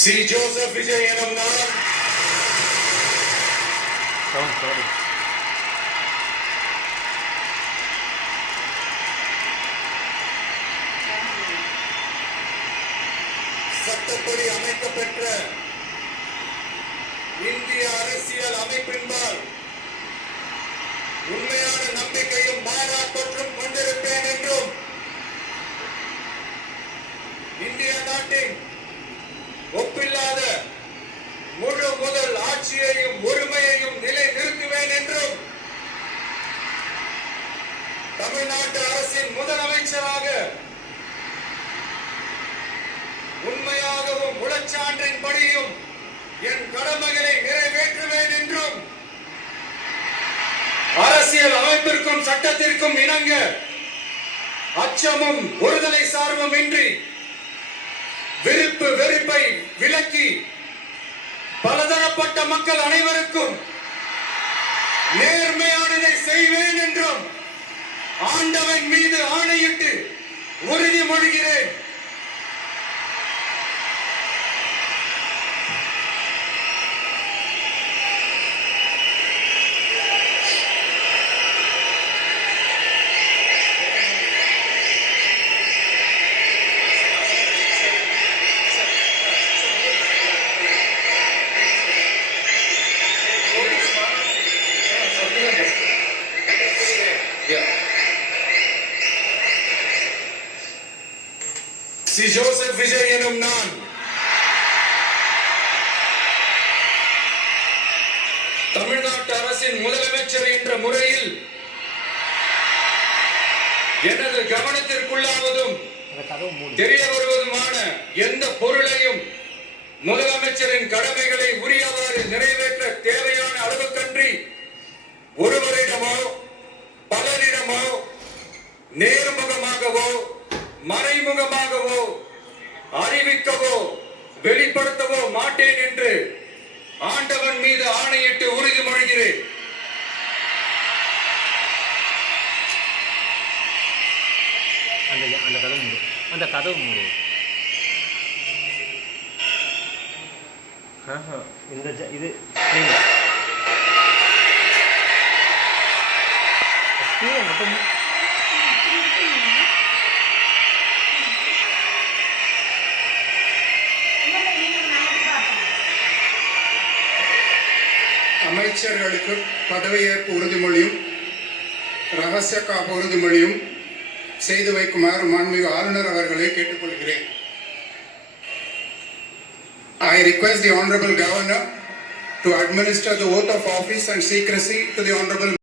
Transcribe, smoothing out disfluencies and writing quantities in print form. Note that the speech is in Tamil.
சி. ஜோசப் விஜய் எனும் நான் சட்டப்படி அமைக்கப்பெற்ற இந்திய அரசியல் அமைப்பின்பால் உண்மையான நம்பிக்கையும் மாறாப்பற்றும் கொண்டிருப்பேன் என்றும் இந்திய நாட்டின் ஒப்பில்லாத முழு முதல் ஆட்சியையும் ஒருமையையும் நிலை நிறுத்துவேன் என்றும் தமிழ்நாட்டு அரசின் முதலமைச்சராக உண்மையாகவும் உளச்சான்றின் படியும் என் கடமைகளை நிறைவேற்றுவேன் என்றும் அரசியல் அமைப்பிற்கும் சட்டத்திற்கும் இணங்க அச்சமும் ஒருதலை சார்பும் இன்றி விருப்பு வெறுப்பை விலக்கி பலதரப்பட்ட மக்கள் அனைவருக்கும் நேர்மையானதை செய்வேன் என்றும் ஆண்டவன் மீது ஆணையிட்டு உறுதிமொழிகிறேன். சி. ஜோசப் விஜய் எனும் நான் தமிழ்நாட்டு அரசின் முதலமைச்சர் என்ற முறையில் எனது கவனத்திற்குள்ளாவதும் தெரிய வருவதுமான எந்த பொருளையும் முதலமைச்சரின் கடமைகளை உரியவாறு நிறைவேற்ற தேவையான அளவுக்கன்றி ஒருவரிடமோ பலரிடமோ நேர்முகமாகவோ மறைமுகமாகவோ அறிவிக்கவோ வெளிப்படுத்தவோ மாட்டேன் என்று ஆண்டவன் மீது ஆணையிட்டு உறுதிமொழிகிறேன். அந்த கதவு மூடு. இந்த இது மட்டும் அமைச்சர்களுக்கு பதவியேற்பு உறுதிமொழியும் ரகசிய காப்பு உறுதிமொழியும் செய்து வைக்குமாறு மாண்புமிகு ஆளுநர் அவர்களை கேட்டுக்கொள்கிறேன். I request the Honorable Governor to administer the oath of office and secrecy to the Honorable